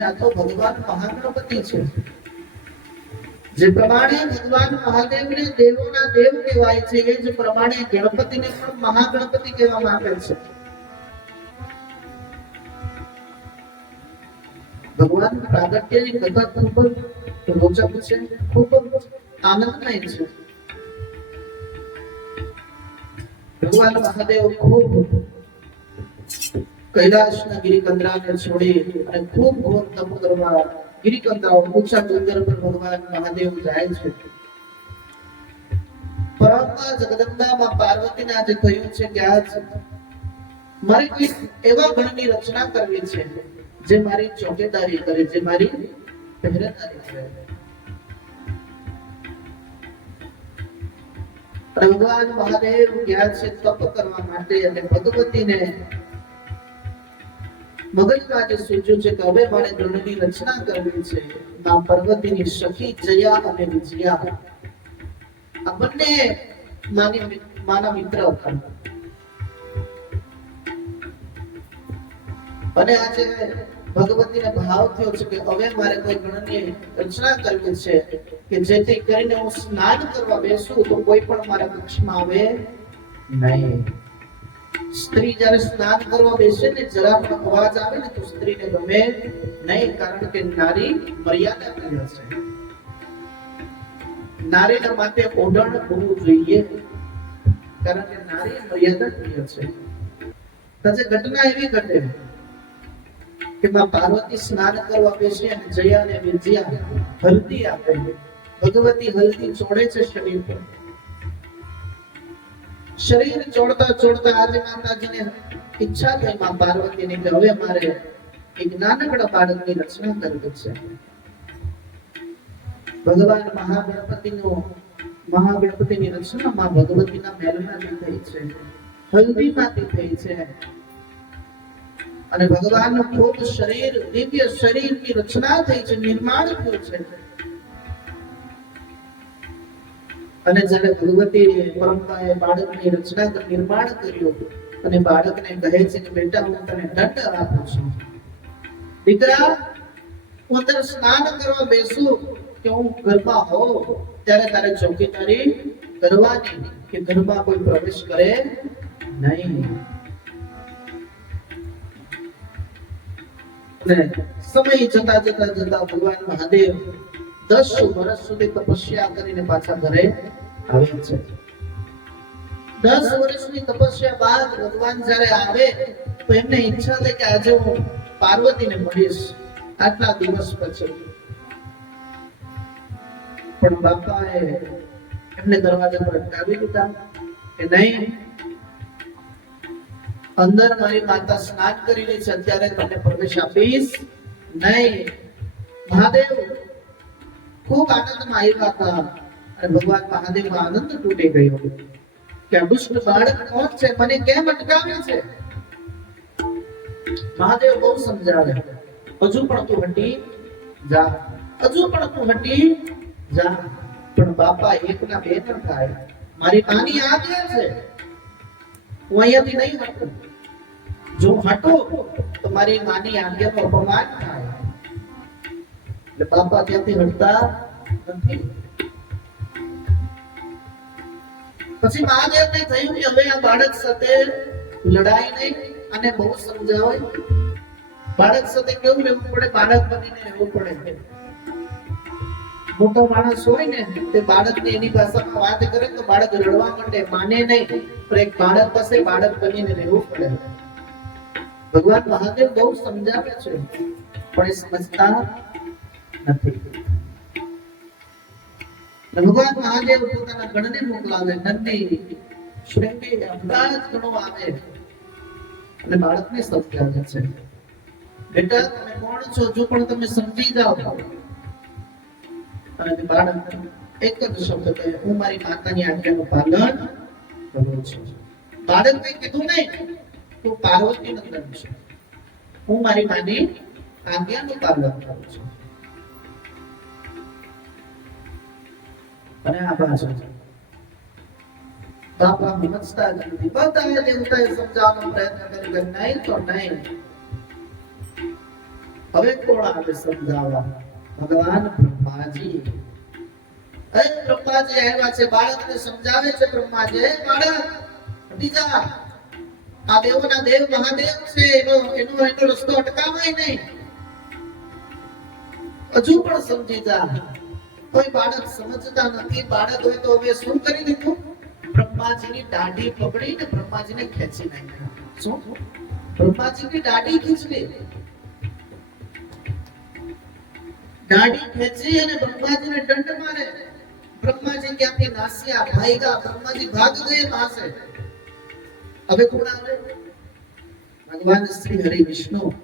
આ તો ભગવાન મહાગણપતિ છે. જે પ્રમાણે ભગવાન મહાદેવને દેવોના દેવ કહેવાય છે, એ જ પ્રમાણે ગણપતિને પણ મહાગણપતિ કહેવામાં આવે છે. ભગવાન પ્રાગટ્યની કથા ખૂબ જ રોચક છે, ખૂબ આનંદમય છે. ભગવાન મહાદેવ ખૂબ કૈલાસના ગિરિકંદરાને છોડી અને ખૂબ ઘોર તપ કરવા ગિરિકંદરાઓ ઊંચા ડુંગર પર ભગવાન મહાદેવ જાય છે. પરંપરા જગદંબામાં પાર્વતીને આજે કહ્યું છે કે આજ મારે કોઈ એવા ગણની રચના કરવી છે જે મારી ચોકીદારી કરે, જે મારી પહેરેદારી કરે. ભગવાન મહાદેવ ગયા છે તપ કરવા માટે અને ભગવતીને મગજમાં જે સૂચ્યું છે કે હવે મારે ગણની રચના કરવી છે. મા પાર્વતીની સખી જયા અને વિજયા આ બંને માના મિત્ર હતા. અને આજે ભગવતીને ભાવ થયો છે કે હવે મારે કોઈ ગણની રચના કરવી છે કે જેથી કરીને હું સ્નાન કરવા બેસું તો કોઈ પણ મારા કક્ષમાં આવે નહીં. સ્ત્રી જ્યારે સ્નાન કરવા બેસે ને જરા પણ અવાજ આવે ને તો સ્ત્રીને ગમે નહીં, કારણ કે નારી મર્યાદા પ્રિય છે. નારીના માટે ઓઢણ હોવું જોઈએ, કારણ કે નારી મર્યાદા પ્રિય છે. આજે ઘટના એવી ઘટે કે માં પાર્વતી સ્નાન કરવા બેસી અને જયા અને વિજયા હલ્દી આપે. ભગવતી હલ્દી ચોડે છે શરીર પર. શરીર ચોડતા ચોડતા આજે માતાજીને ઈચ્છા થઈ માં પાર્વતીની કે હવે મારે એક નાનકડા બાળકની રચના કરવી છે. ભગવાન મહાગણપતિની રચના માં ભગવતીના મહેલમાંથી થઈ છે, હલ્દીમાંથી થઈ છે. અને ભગવાનનું ખૂબ શરીર, દિવ્ય શરીરની રચના થઈ છે, નિર્માણ થયું છે. અને જ્યારે ભગવતી પરંપરાએ બાળકની રચના નિર્માણ કર્યું અને બાળકને કહે છે કે બેટા હું તને દંડ આપું છું, દીકરા હું અંદર સ્નાન કરવા બેસું કે હું ઘરમાં હોઉં ત્યારે તારે ચોકીદારી કરવાની કે ઘરમાં કોઈ પ્રવેશ કરે નહીં. સમય જતા જતા જતા ભગવાન મહાદેવ 10 વર્ષ સુધી તપસ્યા કરીને પાછા ઘરે આવે છે. 10 વર્ષની તપસ્યા બાદ ભગવાન જ્યારે આવે તો એમને ઈચ્છા થઈ કે આજે હું પાર્વતીને મળીશ આટલા દિવસ પછી. પણ બાપાએ એમને દરવાજા પર અટકાવી દીધા કે નહીં, અંદર મારી માતા સ્નાન કરી રહી છે, અત્યારે તમને પ્રવેશ આપીશ નહીં. મહાદેવ ખૂબ આનંદમાં આવ્યા હતા અને ભગવાન મહાદેવનો આનંદ તૂટી ગયો કે આ દુષ્ટ બાળક કોણ છે, મને કેમ અટકાવે છે. મહાદેવ બહુ સમજાવે, હજુ પણ તું હટી જા, હજુ પણ તું હટી જા. પણ બાપા એકના બે ન થાય, મારી માની આજ્ઞા છે, હું અહીંયાથી નહીં હટું. જો હટું તો મારી માની આજ્ઞાનું અપમાન થાય. એટલે બાપા ત્યાંથી હટતા નથી. પછી મહાદેવને થયું કે હવે આ બાળક સાથે લડાઈ નહીં, અને બહુ સમજાવે. બાળક સાથે કેવું રહેવું પડે, બાળક બનીને રહેવું પડે. મોટો માણસ હોય ને તે બાળકને એની ભાષામાં વાત કરે તો બાળક રડવા માંડે, માને નહીં, પણ એક બાળક પાસે બાળક બનીને રહેવું પડે. ભગવાન મહાદેવ બહુ સમજાવે છે પણ એ સમજતા નથી. ભગવાન મહાદેવ પોતાના ગણને મોકલાવે, નંદી શ્રેણી અંદાજ ગણો આવે અને બાળકને સમજાવે છે, બેટા તમે કોણ છો, જો પણ તમે સમજી જાઓ. અને બાળક એક જ શબ્દ કહે, હું મારી માતાની આજ્ઞાનું પાલન કરું છું. બાળકને કીધું નહીં તું પાર્વતી નંદન છે, હું મારી માની આજ્ઞાનું પાલન કરું છું. અને આ ભાષા બાપા સમજતા જ નથી. બધા દેવતાએ સમજાવવાનો પ્રયત્ન કરી કે નહીં તો નહીં, હવે કોણ આવે સમજાવવા? ભગવાન બ્રહ્માજી. અરે બ્રહ્માજી આવ્યા છે, બાળકને સમજાવે છે. બ્રહ્માજી, હે બાળક, હટી જા. આ દેવોના દેવ મહાદેવ છે, એનો રસ્તો અટકાવાય નહીં. હજુ પણ સમજી જા. કોઈ બાળક સમજતા નથી. બાળક હોય તો હવે શું કરી દીધું? બ્રહ્માજીની દાઢી પકડીને બ્રહ્માજીને ખેંચી નાખ્યા. શું? બ્રહ્માજીની દાઢી ખીચવી. દાઢી ખેંચી અને બ્રહ્માજીને દંડ મારે. બ્રહ્માજી ક્યાંથી નાસ્યા, ભાગ્યા. બ્રહ્માજી ભાગ ગયે પાસે. હવે કોણ આવે? ભગવાન શ્રી હરિ વિષ્ણુ.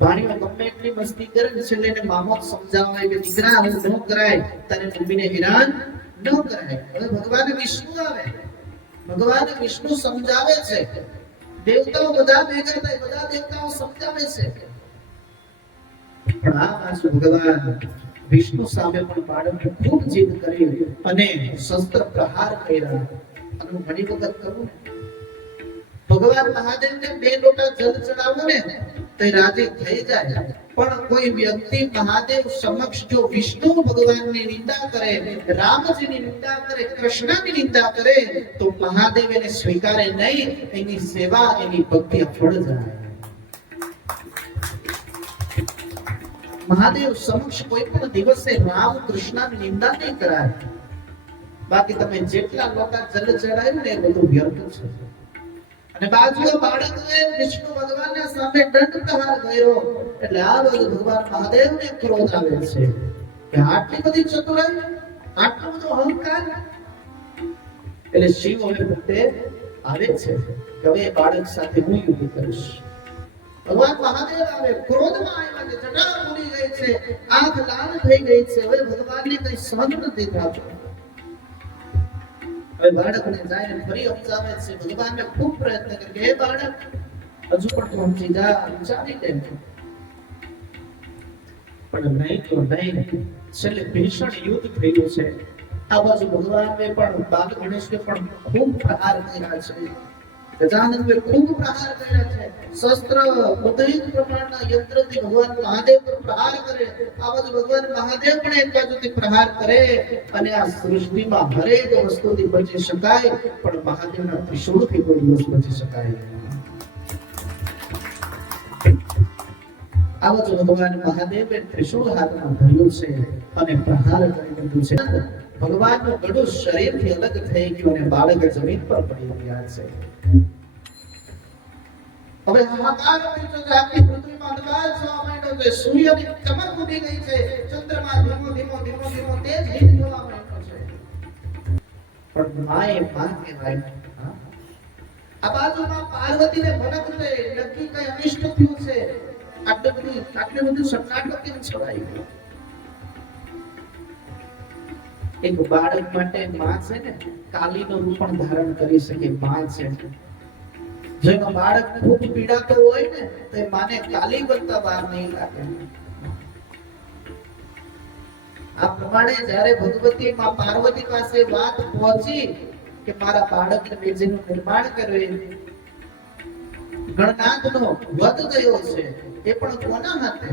ભાણીઓ ગમે એટલી મસ્તી કરે ને, છેલ્લે એને મામો સમજાવે કે દીકરા હવે ન કરાય, તારે મમ્મીને હેરાન ન કરાય. હવે ભગવાન વિષ્ણુ આવે. ભગવાન વિષ્ણુ સમજાવે છે. દેવતાઓ બધા ભેગા થાય, બધા દેવતાઓ સમજાવે છે. પણ આ બાજુ ભગવાન વિષ્ણુ સામે પણ બાળકે ખૂબ જીદ કરી અને શસ્ત્ર પ્રહાર કર્યા. અને ઘણી વખત કરું, ભગવાન મહાદેવને 2 લોટા જલ ચડાવો ને તો રાજી થઈ જાય. પણ કોઈ વ્યક્તિ મહાદેવ સમક્ષ જો વિષ્ણુ ભગવાનની નિંદા કરે, રામજીની નિંદા કરે, કૃષ્ણની નિંદા કરે તો મહાદેવ એને સ્વીકારે નહીં. એની સેવા, એની ભક્તિ અફળ જાય. મહાદેવ સમક્ષ કોઈ પણ દિવસે રામ કૃષ્ણની નિંદા નહીં કરાય. બાકી તમે જેટલા લોટા જલ ચડાવ્યું ને એ બધું વ્યર્થ છે. અને બાજુએ બાળકોએ વિષ્ણુ ભગવાનના સામે દંડ પ્રહાર કર્યો. એટલે આ બધું ભગવાન મહાદેવને ક્રોધ આવે છે કે આટલી બધી ચતુરાઈ, આટલો બધો અહંકાર. એટલે શિવ હવે પોતે આવે છે કે હવે બાળક સાથે હું યુદ્ધ કરીશ. ભગવાન મહાદેવ આવે, ક્રોધમાં આવ્યા છે, જટા ઉડી ગઈ છે, આંખ લાલ થઈ ગઈ છે. હવે ભગવાનને કઈ સહન નથી થતું. હવે બાળકને જાય ફરી સમજાવે છે. ભગવાનને ખૂબ પ્રયત્ન કરે કે હે બાળક, હજુ પણ તું સમજી જા, વિચારી લે. પણ નહીં તો નહીં. છેલ્લે ભીષણ યુદ્ધ થયું છે. આ બાજુ ભગવાનને પણ બાલ ગણેશને પણ ખૂબ પ્રહાર કર્યા છે. ગજાનંદે ખૂબ પ્રહાર કર્યા છે. શસ્ત્ર બુદ્ધિક પ્રમાણના યંત્રથી ભગવાન મહાદેવ પર પ્રહાર કરે. આ બાજુ ભગવાન મહાદેવ પણ એક બાજુથી પ્રહાર કરે. અને આ સૃષ્ટિમાં હરેક વસ્તુથી બચી શકાય, પણ મહાદેવના ત્રિશૂળથી કોઈ દિવસ બચી શકાય નહીં. આ બાજુ ભગવાન મહાદેવે ત્રિશૂળ હાથમાં ધર્યું છે અને પ્રહાર કરી દીધું છે. ભગવાનનું ગળું શરીરથી અલગ થઈ ગયું અને બાળક જમીન પર પડી ગયા છે. હવે હાહાકાર મચ્યો છે. આખી પૃથ્વીમાં અંધકાર છવા માંડ્યો છે. સૂર્યની ચમક ઉડી ગઈ છે. ચંદ્રમા ધીમો ધીમો તેજ હિત થવા માંડ્યો છે. પણ માએ માં કહેવાય. આ બાજુમાં પાર્વતીને ભનક છે. નક્કી કઈ અનિષ્ટ થયું છે. આટલું બધું સન્નાટો કેમ છવાઈ ગયો? એક બાળક માટે માં છે ને કાલીનું રૂપ પણ ધારણ કરી શકે. માં છે. જેનો બાળક ખૂબ પીડાતો હોય ને તો એ માને કાલી બનતા વાર નહીં લાગે. આ પ્રમાણે જ્યારે ભગવતી માં પાર્વતી પાસે વાત પહોંચી કે મારા બાળકને બીજનું નિર્માણ કરવે, ગણનાથનો વધ થયો છે. એ પણ કોના હાથે?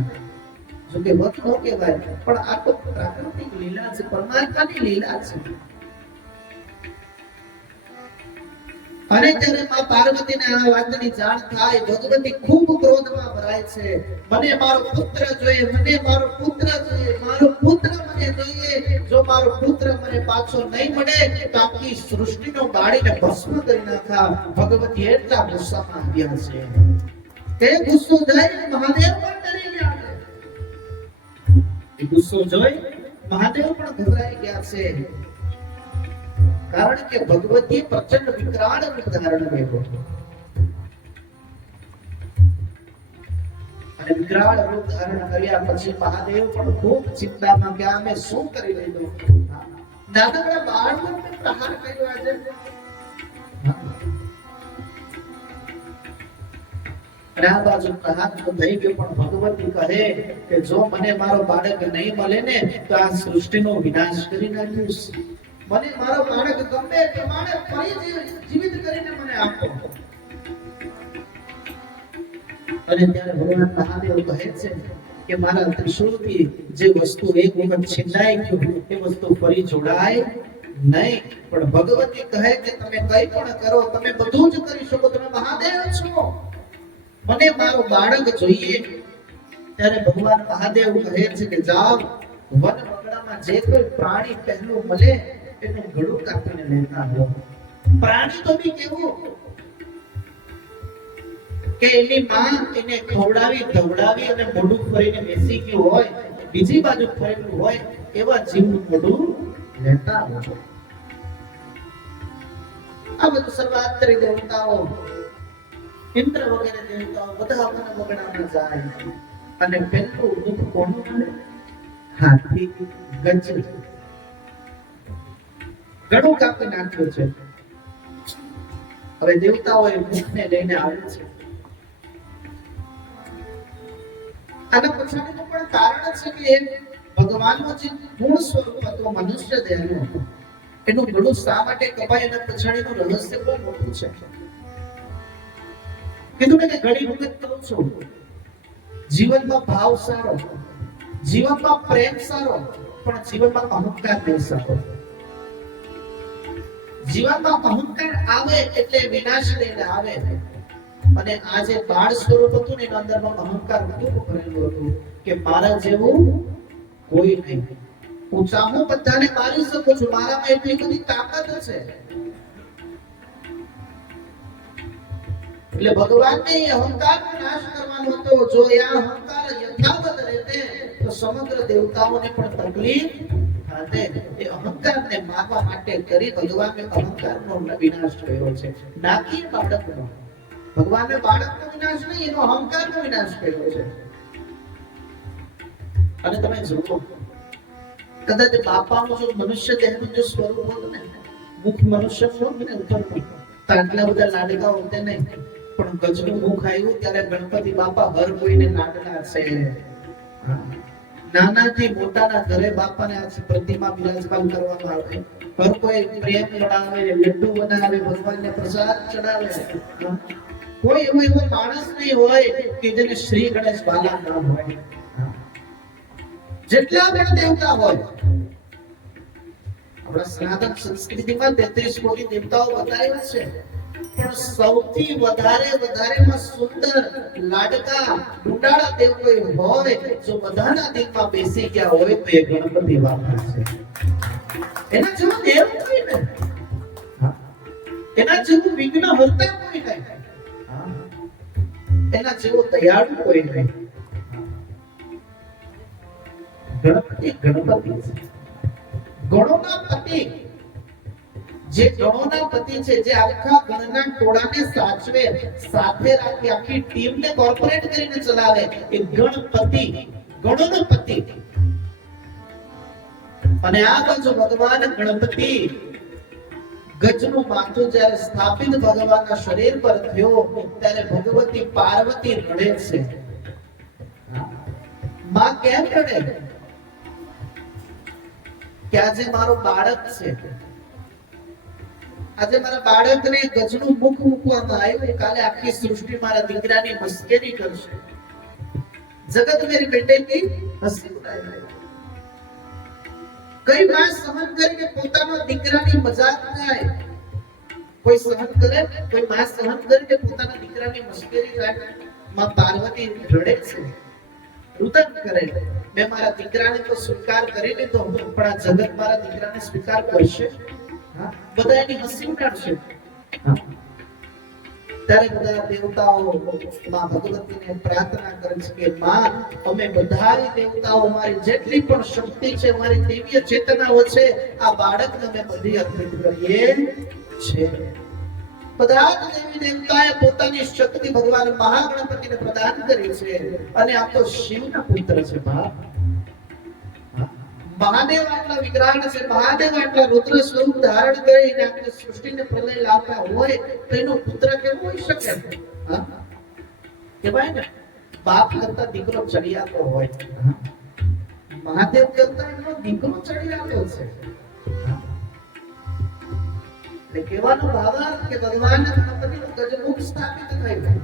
જો કે વધ નો કહેવાય, પણ આ તો પ્રાકૃતિક લીલા છે, પરમાત્માની લીલા છે. અને જ્યારે માં પાર્વતીને આ વાતની જાણ થાય, ભગવતી ખૂબ ક્રોધમાં ભરાય છે. મને મારો પુત્ર જોઈએ, મને મારો પુત્ર જોઈએ, મારો પુત્ર મને જોઈએ. જો મારો પુત્ર મને પાછો નહીં મળે તો આખી સૃષ્ટિનો બાળીને ભસ્મ કરી નાખા. ભગવતી એટલા ગુસ્સામાં આવ્યા છે. તે ગુસ્સો જોઈ મહાદેવ પણ ડરી ગયા છે. એ ગુસ્સો જોઈ મહાદેવ પણ ગભરાઈ ગયા છે. કારણ કે ભગવતી પ્રચંડ વિકરાળ રૂપ ધારણ કર્યો. અને વિકરાળ રૂપ ધારણ કર્યા પછી મહાદેવ પણ ખૂબ ચિંતામાં કે અમે શું કરી લીધું? નાનકડા બાળકોને પ્રહાર કર્યો આજે. અને આ બાજુ પ્રહાર તો થઈ ગયો, પણ ભગવતી કહે કે જો મને મારો બાળક નહીં મળે ને તો આ સૃષ્ટિનો વિનાશ કરી નાખીશ. મને મારો બાળક ગમે પ્રમાણે ફરી જીવિત કરીને મને આપો. અને ત્યારે ભગવાન મહાદેવ કહે છે કે મારા ત્રિશૂળથી જે વસ્તુ એક વખત છિંદાઈ ગયું એ વસ્તુ ફરી જોડાય નહીં. પણ ભગવતી કહે કે તમે કંઈ પણ કરો, તમે બધું જ કરી શકો, તમે મહાદેવ છો, મને મારું બાળક જોઈએ. ત્યારે ભગવાન મહાદેવ કહે છે કે જાઓ, વન વગડામાં જે કોઈ પ્રાણી પહેલું મળે એનું ગળું કાપીને લેતા આવો. પ્રાણી તો બી કેવું કે એની માં એને ખવડાવી ધવડાવી અને મોઢું ફરીને બેસી ગયું હોય, બીજી બાજુ ફરેલું હોય, એવા જીવનું મોઢું લેતા આવો. આ બધું સર્વાત્રી દેવતાઓ, ઇન્દ્ર વગેરે દેવતાઓ બધા વન વગડામાં જાય અને પેલું મુખ કોનું મળે? હાથી, ગજ. ગળું કાપી નાખ્યું છે. હવે દેવતાઓ એ મુખને લઈને આવે છે. આના પછાડીનું પણ કારણ છે કે ભગવાનનો જે મૂળ સ્વરૂપ હતો મનુષ્ય દેહનો, એનું ગળું શા માટે કપાય એના પછાડીનું રહસ્ય બહુ મોટું છે. કીધું કે ઘણી વખત કહું છું, જીવનમાં ભાવ સારો, જીવનમાં પ્રેમ સારો, પણ જીવનમાં અહંકાર નહીં સારો. જીવનમાં અહંકાર આવે એટલે વિનાશ લઈને આવે. અને આ જે બાળ સ્વરૂપ હતું ને એના અંદરમાં અહંકાર ખૂબ ભરેલું હતું કે મારા જેવું કોઈ નહીં, હું ચાહું બધાને મારી શકું છું, મારામાં એટલી બધી તાકાત છે. એટલે ભગવાનને એ અહંકારનો નાશ કરવાનો હતો. જો એ અહંકાર યથાવત રહેતે તો સમગ્ર દેવતાઓને પણ તકલીફ થાતે. એ અહંકારને મારવા માટે કરી ભગવાનને અહંકારનો વિનાશ કર્યો છે, નાકી બાળકનો. ભગવાનને બાળકનો વિનાશ નહીં, એનો અહંકારનો વિનાશ કર્યો છે. અને તમે જુઓ, કદાચ બાપાનું જો મનુષ્ય દેહનું જો સ્વરૂપ હોત ને, મુખ મનુષ્ય હોત ને ઉપરનું, તો આટલા બધા લાડકા હોતે નહીં. પણ ગજનું મુખ આવ્યું ત્યારે ગણપતિ બાપા હર કોઈને લાડલા છે. નાનાથી મોટાના ઘરે બાપાને આ પ્રતિમા બિરાજમાન કરવામાં આવે. હર કોઈ પ્રેમ લડાવે, લડ્ડુ બનાવે, ભગવાનને પ્રસાદ ચડાવે. કોઈ એવો માણસ નહીં હોય કે જેને શ્રી ગણેશ બાલા ના હોય. જેટલા પણ દેવતા હોય, આપણા સનાતન સંસ્કૃતિમાં 33 કોટી દેવતાઓ બતાવ્યા છે, પણ સૌથી વધારેમાં સુંદર લાડકા ડુંડાળા દેવ કોઈ હોય જો બધાના દિલમાં બેસી ગયા હોય તો એ ગણપતિ બાપા છે. એના જેવું દેવ કોઈ નહીં, એના જેવું વિઘ્ન હર્તા કોઈ નહીં, એના જેવો દયાળુ કોઈ નહીં. ગણપતિ ગણપતિ ગણોના પતિ, જે ગણોના પતિ છે, જે આખા ગણના ટોળાને સાચવે, સાથે રાખી આખી ટીમને કોર્પોરેટ કરીને ચલાવે, એ ગણપતિ, ગણોનો પતિ. અને આ બાજુ ભગવાન ગણપતિ ગજનું માથું જ્યારે સ્થાપિત ભગવાનના શરીર પર થયો ત્યારે ભગવતી પાર્વતી રડે છે. માં કેમ રડે? કે આજે મારો બાળક છે, આજે મારા બાળકને ગજનું મુખ મૂકવામાં આવ્યું, કાલે આખી સૃષ્ટિ મારા દીકરાની મસ્કરી કરશે, જગત મેરી બેટે કી હસી ઉડાવે. કઈ માં સહન કરીને પોતાના દીકરાની મજાક થાય? કોઈ સહન કરે? કોઈ માં સહન કરીને પોતાના દીકરાની મસ્કરી થાય? માં પાર્વતી રડે છે, રુદન કરે. મેં મારા દીકરાને તો સ્વીકાર કરી લીધો, પણ આ જગત મારા દીકરાને સ્વીકાર કરશે? બધા એની હસી ઉડાડશે. ત્યારે બધા દેવતાઓ માં ભગવતીને પ્રાર્થના કરે છે કે માં, અમે બધા દેવતાઓ, મારી જેટલી પણ શક્તિ છે, મારી દિવ્ય ચેતનાઓ છે, આ બાળકને અમે બધી અર્પિત કરીએ છે. બધા જ દેવી દેવતાએ પોતાની શક્તિ ભગવાન મહાગણપતિને પ્રદાન કરી છે. અને આ તો શિવના પુત્ર છે. મહાદેવ આટલા વિકરાળ છે, મહાદેવ આટલા રુદ્ર સ્વરૂપ ધારણ કરીને આખી સૃષ્ટિને પ્રલય લાવતા હોય તો એનો પુત્ર કેવો હોઈ શકે? કહેવાય ને, બાપ કરતા દીકરો ચડિયાતો હોય. મહાદેવ કરતા એનો દીકરો ચડિયાતો છે. એટલે કહેવાનો ભાવાર્થ કે ભગવાન ગણપતિનું ગજમુખ સ્થાપિત થયું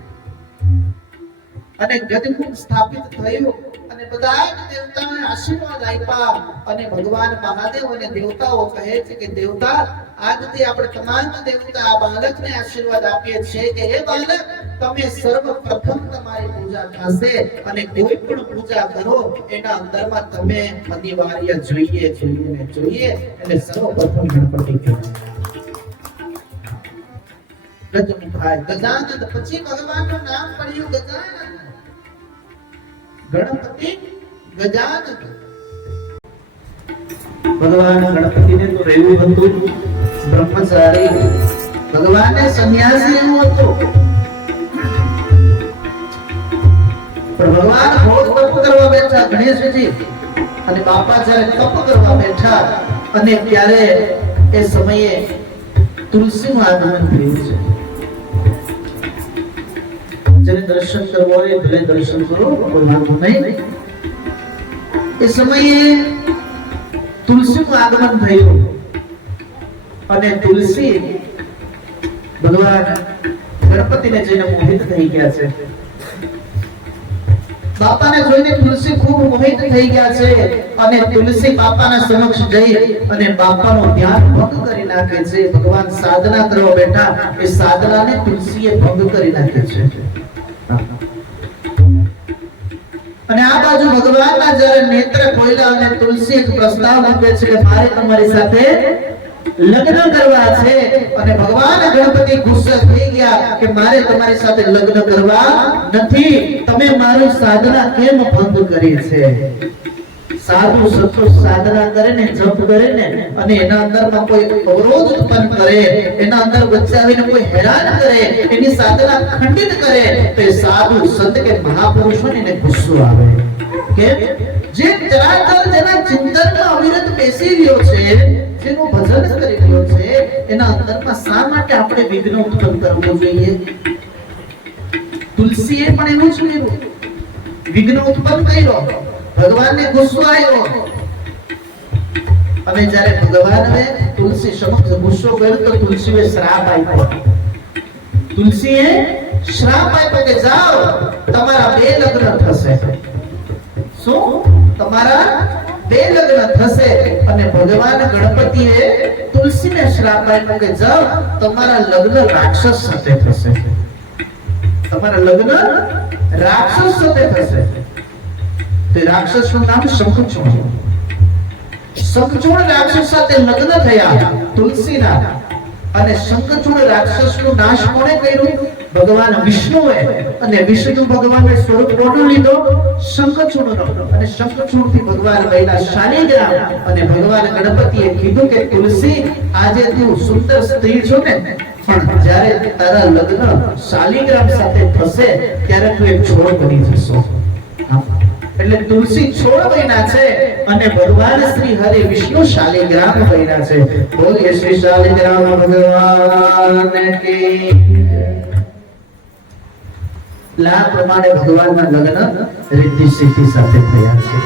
અને ગદકુંડ સ્થાપિત થયું અને બધા જ દેવતાઓએ આશીર્વાદ આપ્યા અને ભગવાન મહાદેવ અને દેવતાઓ કહે છે કે દેવતા આજથી આપણે તમામ દેવતા આ બાળકને આશીર્વાદ આપીએ છીએ કે હે બાળક તમે સર્વપ્રથમ તમારી પૂજા થશે અને કોઈ પણ પૂજા કરો એના અંદરમાં તમે અનિવાર્ય જોઈએ એટલે સર્વપ્રથમ ગણપતિ ગજાનંદ પછી ભગવાનનું નામ પડ્યું ગજાનંદ ગણપતિ ગજાનંદ ભગવાન ગણપતિને તો રહેવું હતું બ્રહ્મચારી ભગવાનને સંન્યાસી એવું હતું પણ ભગવાન ભોગ તપ કરવા બેઠા ગણેશજી અને બાપા જ્યારે તપ કરવા બેઠા અને ત્યારે એ સમયે તુલસીનું આગમન થયું છે જેને દર્શન કરવો હોય ભલે દર્શન કરો કોઈ વાંધો નહીં એ સમયે તુલસીનું આગમન થયું અને તુલસી ભગવાન ગણપતિને જોઈને મોહિત થઈ ગયા છે બાપાને જોઈને તુલસી ખૂબ મોહિત થઈ ગયા છે અને તુલસી બાપાના સમક્ષ જઈ અને બાપાનું ધ્યાન ભંગ કરી નાખે છે ભગવાન સાધના કરવા બેઠા એ સાધનાને તુલસીએ ભંગ કરી નાખે છે અને આ બાજુ ભગવાનના જ્યારે નેત્ર ખોલ્યા અને તુલસી એક પ્રસ્તાવ મૂકે છે કે મારે તમારી સાથે લગ્ન કરવા છે અને ભગવાન ગણપતિ ગુસ્સે થઈ ગયા કે મારે તમારી સાથે લગ્ન કરવા નથી તમે મારી સાધના કેમ ભંગ કરી છે સાધુ સંતો સાધના કરે ને જપ કરે ને અને એના અંદરમાં કોઈ અવરોધ ઉત્પન્ન કરે એના અંદર વચ્ચે આવીને કોઈ હેરાન કરે એની સાધના ખંડિત કરે તો સાધુ સંત કે મહાપુરુષોને એને ગુસ્સો આવે કેમ જે ચરાચર જેના ચિંતનમાં અવિરત બેસી રહ્યો છે જેનું ભજન કરી રહ્યો છે એના અંદરમાં શા માટે આપણે વિઘ્ન ઉત્પન્ન કરવું જોઈએ તુલસીએ પણ એવું જ કર્યું વિઘ્ન ઉત્પન્ન કર્યો ભગવાનને ગુસ્સો આવ્યો અને જ્યારે ભગવાનને તુલસી સમક્ષ ગુસ્સો કર્યો તો તુલસીએ શ્રાપ આપ્યો તુલસીએ શ્રાપ આપ્યો કે જાઓ તમારા બે લગ્ન થશે શું તમારા બે લગ્ન થશે અને ભગવાન ગણપતિએ તુલસીને શ્રાપ આપ્યો કે જાઓ તમારા લગ્ન રાક્ષસ સાથે થશે તમારા લગ્ન રાક્ષસ સાથે થશે તે રાક્ષસનું નામ શંખચૂડ શંખચૂડ રાક્ષસ સાથે લગ્ન થયા તુલસીના અને શંખચૂડ રાક્ષસનો નાશ કોણે કર્યું ભગવાન વિષ્ણુએ અને વિષ્ણુ ભગવાનને સ્વરૂપ કોનો લીધો શંખચૂડનો અને શંખચૂડથી ભગવાન બન્યા શાલિગ્રામ અને ભગવાન ગણપતિએ કીધું કે તુલસી આજે તું સુંદર સ્ત્રી છો ને પણ જ્યારે તારા લગ્ન શાલિગ્રામ સાથે થશે ત્યારે તું એક છોડ બની જશો એટલે તુલસી છોડ બન્યા છે અને ભગવાન શ્રી હરિ વિષ્ણુ શાલિગ્રામ બન્યા છે બોલીએ શ્રી શાલિગ્રામ ભગવાન કી લા પ્રમાણે ભગવાનના લગ્ન રિદ્ધિ સિદ્ધિ સાથે થયા છે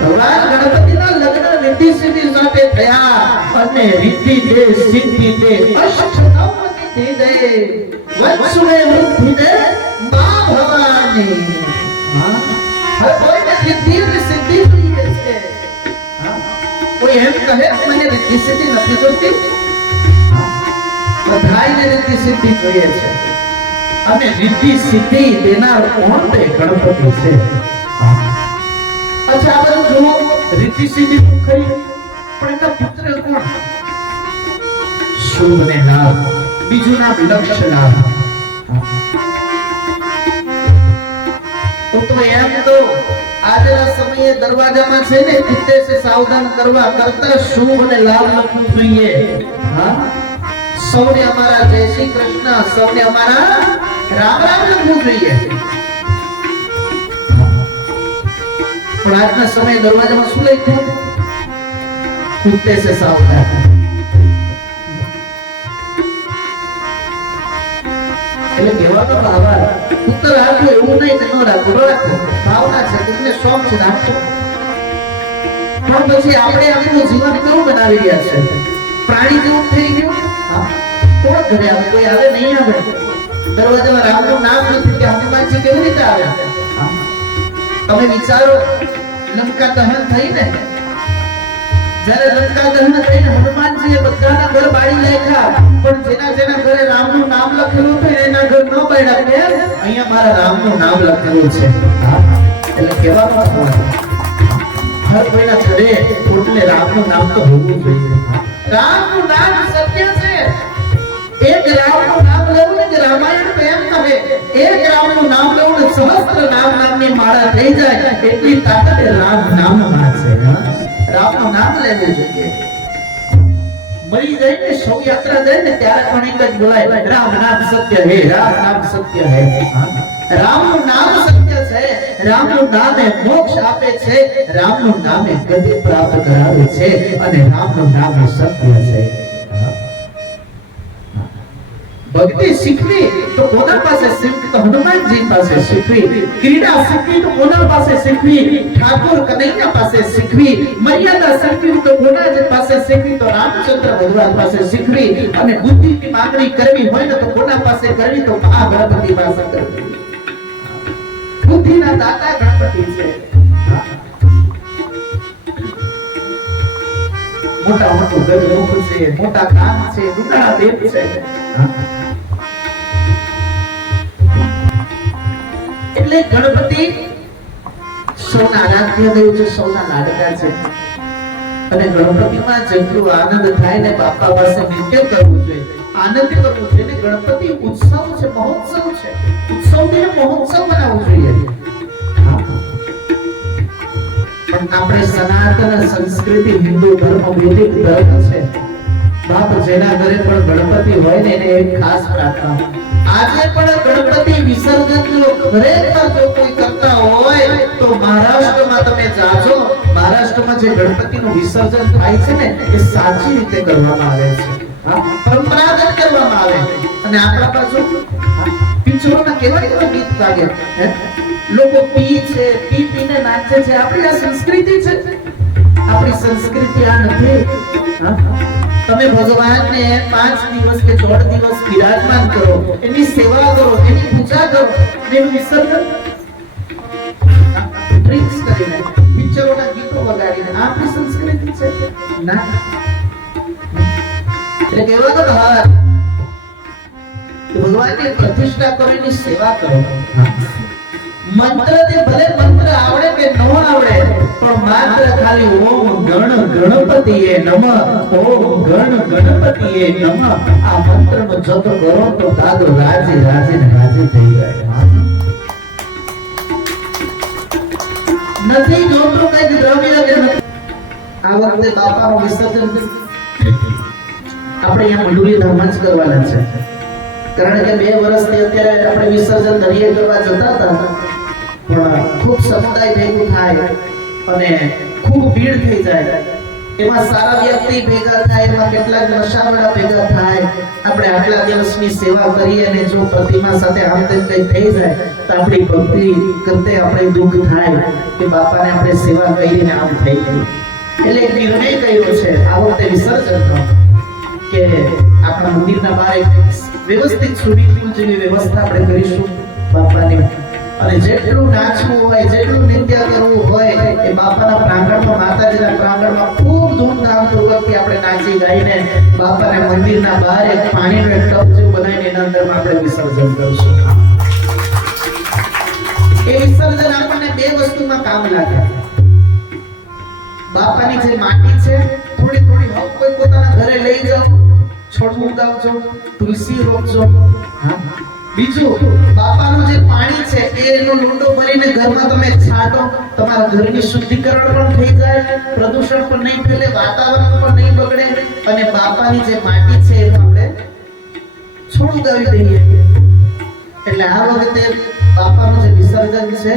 ભગવાન ગણપતિના લગ્ન રિદ્ધિ સિદ્ધિ સાથે થયા અને રિદ્ધિ દે સિદ્ધિ દે અષ્ટનવનિધિ દે વત્સુને વૃદ્ધિ દે મા ભવાની હર કોઈને રિદ્ધિ અને સિદ્ધિ જોઈએ છે કોઈ એમ કહે કે મને રિદ્ધિ સિદ્ધિ નથી જોઈતી બધાને રિદ્ધિ સિદ્ધિ જોઈએ છે અને રિદ્ધિ સિદ્ધિ દેનાર કોણ તે ગણપતિ છે અચ્છા આ બધું જુઓ રિદ્ધિ સિદ્ધિ તો ખરી પણ એના પુત્ર કોણ શુભ ને નામ બીજું નામ લક્ષ નામ તો એમ તો આજના સમયે દરવાજામાં છે ને કિતે સે સાવધાન કરવા કરતા શુભ અને લાભ લખવું જોઈએ હા સૌને અમારા જય શ્રી કૃષ્ણ સૌને અમારા રામ રામ લખવું જોઈએ પણ આજના સમયે દરવાજામાં શું લખ્યું કિતે સે સાવધાન એટલે કહેવાનો ભાવ પુત્ર રાખો એવું નહીં કે ન રાખો ભાવના છે તમને શોખ છે રાખો પણ પછી આપણે આપણું જીવન કેવું બનાવી રહ્યા છે પ્રાણી જેવું થઈ ગયું કોણ ઘરે આવે કોઈ આવે નહીં આવે દરવાજામાં રામનું નામ નથી કે હનુમાનજી કેવી રીતે આવ્યા? તમે વિચારો, લંકા દહન થઈને જ્યારે લંકા દહન થઈને હનુમાનજીએ બધાના ઘર બાળી નાખ્યા, પણ જેના ઘરે રામનું નામ લખેલું હતું એના ઘર ન બાળ્યા. કે અહીંયા મારા રામનું નામ લખેલું છે. એટલે કહેવાનો હર કોઈના ઘરે એટલે રામનું નામ તો હોવું જોઈએ. રામનું નામ સત્ય છે. એક રામનું નામ લેવું ને કે રામાયણ પ્રેમ કહે, એક રામનું નામ લેવું ને સહસ્ત્ર નામ નામની માળા થઈ જાય, એટલી તાકાત રામ નામમાં છે. રામનું નામ લેવું જોઈએ. મરી જાય ને શવ યાત્રા જાય ને ત્યારે પણ એક જ બોલાય, રામ નામ સત્ય હે, રામ નામ સત્ય હે. રામનું નામ સત્ય છે. રામનું નામ એ મોક્ષ આપે છે. રામનું નામ એ ગતિ પ્રાપ્ત કરાવે છે અને રામનું નામ એ સત્ય છે. ભક્તિ શીખવી તો કોના પાસે શીખવી? તો હનુમાનજી પાસે શીખવી. ક્રીડા શીખવી તો કોના પાસે શીખવી? ઠાકોર કનૈયા પાસે શીખવી. મર્યાદા શીખવી તો કોના પાસે શીખવી? તો રામચંદ્ર ભગવાન પાસે શીખવી. અને બુદ્ધિની માંગણી કરવી હોય ને તો કોના પાસે કરવી? તો મહાગણપતિ પાસે કરવી. બુદ્ધિના દાતા ગણપતિ છે. મોટા મોટું ગજમુખ છે, મોટા કાન છે, રૂડા દેવ છે. એટલે ગણપતિ સૌના આરાધ્ય દેવ છે, સૌના લાડકા છે. અને ગણપતિમાં જેટલું આનંદ થાય ને બાપા પાસે નિત્ય કરવું જોઈએ, આનંદ કરવું જોઈએ. ને ગણપતિ ઉત્સવ છે, મહોત્સવ છે. ઉત્સવને મહોત્સવ બનાવવું જોઈએ. પણ આપણે સનાતન સંસ્કૃતિ, હિન્દુ ધર્મ, વૈદિક ધર્મ છે. બાપ જેના ઘરે પણ ગણપતિ હોય ને એને એક ખાસ પ્રાર્થના, આજે પણ ગણપતિ વિસર્જન જો ખરેખર જો કોઈ કરતા હોય તો મહારાષ્ટ્રમાં તમે જાજો. મહારાષ્ટ્રમાં જે ગણપતિનું વિસર્જન થાય છે ને એ સાચી રીતે કરવામાં આવે છે, પરંપરાગત કરવામાં આવે. અને આપણા બાજુ પિક્ચરોના કેવા ગીત લાગે, લોકો પી છે, પીને નાચે છે. આપણી આ સંસ્કૃતિ છે. આપણી સંસ્કૃતિ આ નથી. તમે ભગવાનને 5 દિવસ કે 14 દિવસ બિરાજમાન કરો, એની સેવા કરો, એની પૂજા કરો, એનું વિસર્જન ડ્રિંક્સ કરીને, પિક્ચરોના ગીતો વગાડીને આપણી સંસ્કૃતિ છે ના. એટલે કહેવાનો ભાવ ભગવાનની પ્રતિષ્ઠા કરો, એની સેવા કરો. મંત્ર તે ભલે મંત્ર આવડે કે ન આવડે, પણ માત્ર ખાલી ઓમ ગણ ગણપતિએ નમઃ, ઓમ ગણ ગણપતિએ નમઃ આ મંત્રનો જપ કરો તો દાદો રાજી રાજી ને રાજી થઈ જાય. નથી જોતો કઈ દ્રવ્ય કે આ વખતે બાપાનું વિસર્જન આપણે અહીંયા મંડુલી ધામમાં જ કરવાના છે. કારણ કે 2 વર્ષથી અત્યારે આપણે વિસર્જન દરિયે કરવા જતા હતા, પણ ખૂબ સમુદાય ભેગું થાય અને ખૂબ ભીડ થઈ જાય. એમાં સારા વ્યક્તિ ભેગા થાય, એમાં કેટલાક નશાવાળા ભેગા થાય. આપણે આટલા દિવસની સેવા કરીએ અને જો પ્રતિમા સાથે આમ તેમ કંઈ થઈ જાય તો આપણી ભક્તિ કરતે આપણે દુઃખ થાય કે બાપાને આપણે સેવા કરીને આમ થઈ ગઈ. એટલે એક નિર્ણય કર્યો છે આ વખતે વિસર્જનનો કે આપણા મંદિરના બહાર એક વ્યવસ્થિત સ્વિમિંગ પૂલ જેવી વ્યવસ્થા આપણે કરીશું બાપાની. અને જેટલું નાચવું હોય, જેટલું નૃત્ય કરવું હોય એ બાપાના પ્રાંગણમાં, માતાજીના પ્રાંગણમાં ખૂબ ધૂમધામપૂર્વકથી આપણે નાચી ગાઈને બાપાના મંદિરના બહાર એક પાણીનો એક ટબ જેવું બનાવીને એના અંદરમાં આપણે વિસર્જન કરીશું. એ વિસર્જન આપણને 2 વસ્તુમાં કામ લાગે. બાપાની જે માટી છે થોડી થોડી હક કોઈ પોતાના ઘરે લઈ જાઓ, છોડ ઉગાવજો, તુલસી રોપજો. બીજું, બાપાનું જે પાણી છે એનો લૂંડો ભરીને ઘરમાં તમે છાંટો, તમારા ઘરની શુદ્ધિકરણ પણ થઈ જાય, પ્રદૂષણ પણ નહીં ફેલે, વાતાવરણ પણ નહીં બગડે. અને બાપાની જે માટી છે એનો આપણે છોડ ઉગાવી દઈએ. એટલે આ વખતે બાપાનું જે વિસર્જન છે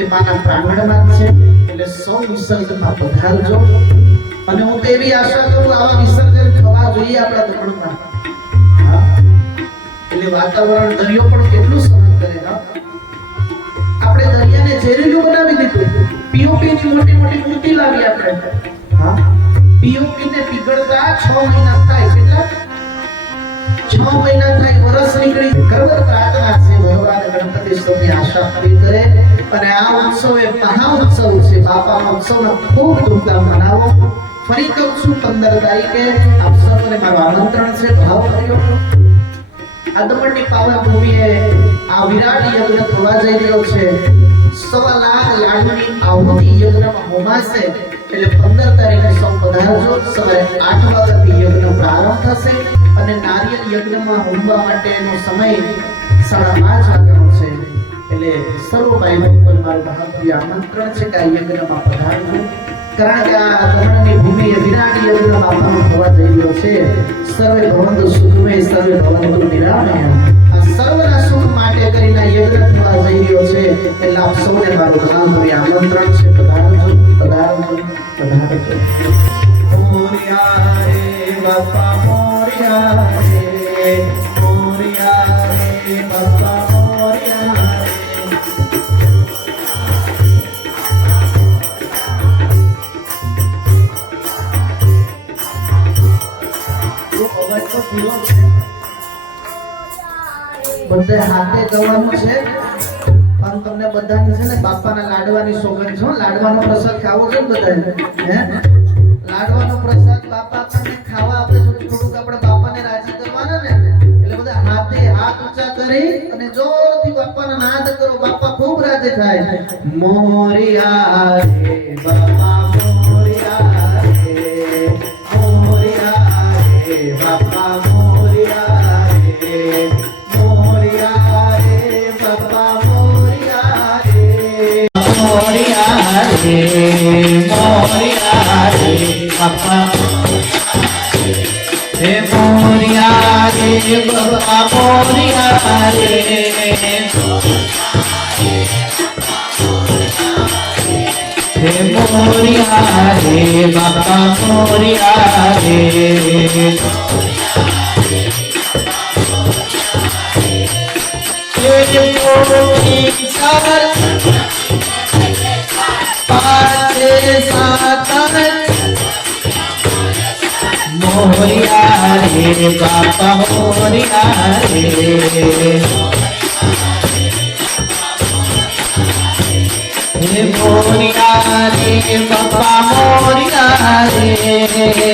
એ માના પ્રાંગણમાં જ છે. એટલે સૌ વિસર્જનમાં પધારજો. અને હું તેવી આશા કરું આવા વિસર્જન થવા જોઈએ આપણા ધર્મમાં. એટલે વાતાવરણ, દરિયો પણ કેટલું સહન કરે. આપણે દરિયાને ઝેરીલું બનાવી દીધું. પીઓપી ની મોટી મોટી મૂર્તિ લાવી આપણે. પીઓપી ને પીગળતા 6 મહિના થાય. કેટલા? 6 6 મહિના થાય વર્ષ નીકળી કરવર પ્રાર્થના છે ભગવાન ગણપતિ સ્વામી આશા પૂરી કરે અને આ ઉત્સવ એ મહા ઉત્સવ છે બાપાનો ઉત્સવનો ખૂબ ધૂમધામ મનાવો ફરી કહું છું 15 તારીખે આપ સૌને મારું આમંત્રણ છે ભાવ કર્યો આદમણની પાવન ભૂમિએ આ વિરાટ યજ્ઞ થવા જઈ રહ્યો છે 1.25 લાખ લાડુની આહુતિ યજ્ઞમાં હોમાશે એટલે 15 તારીખે સૌ પધારજો સવારે 8 વાગ્યાથી યજ્ઞ પ્રારંભ થશે અને નારિયેળ યજ્ઞમાં હોમવા માટેનો સમય 5:30 વાગ્યાનો છે એટલે સર્વ ભાઈ બહેનો મારું ભાવથી આમંત્રણ છે કે આ યજ્ઞમાં પધારજો કારણ કે આ ધર્મની ભૂમિએ વિરાટ યજ્ઞ બાપાનો થવા જઈ રહ્યો છે સર્વે ભવંતુ સુખમય સર્વે ભવંતુ નિરામય આ સર્વના સુખ માટે કરીને યજ્ઞ થવા જઈ રહ્યો છે એટલે આપ સૌને મારું ભાવથી આમંત્રણ છે પધારજો પધારજો પધારજો મોરિયા રે બાપા મોરિયા રે બાપા મોરિયા બધા હાથે જવાનું છે પણ તમને બધાને છે ને બાપાના લાડવાની સોગંદ છે લાડવાનો પ્રસાદ ખાવો છે બધાને હે લાડવાનો પ્રસાદ બાપા આપણને ખાવા આપણે થોડુંક આપણે બાપાને રાજી કરવાના ને એટલે બધા હાથે હાથ ઊંચા કરી અને જોરથી બાપાના નાદ કરો બાપા ખૂબ રાજી થાય મોરિયા રે બાપા મોરિયા રે મોરિયા રે બાપા મોરિયા રે મોરિયા રે બાપા મોરિયા રે મોરિયા રે મોરિયા રે બાપા હે મોરિયા રે બાપા મોરિયા રે હે મોરિયા રે બાપા મોરિયા રે મોરિયા રે બાપા મોરિયા રે હે મોરિયા રે બાપા મોરિયા રે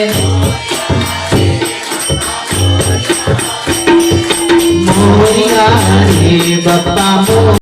મોરિયા રે બાપા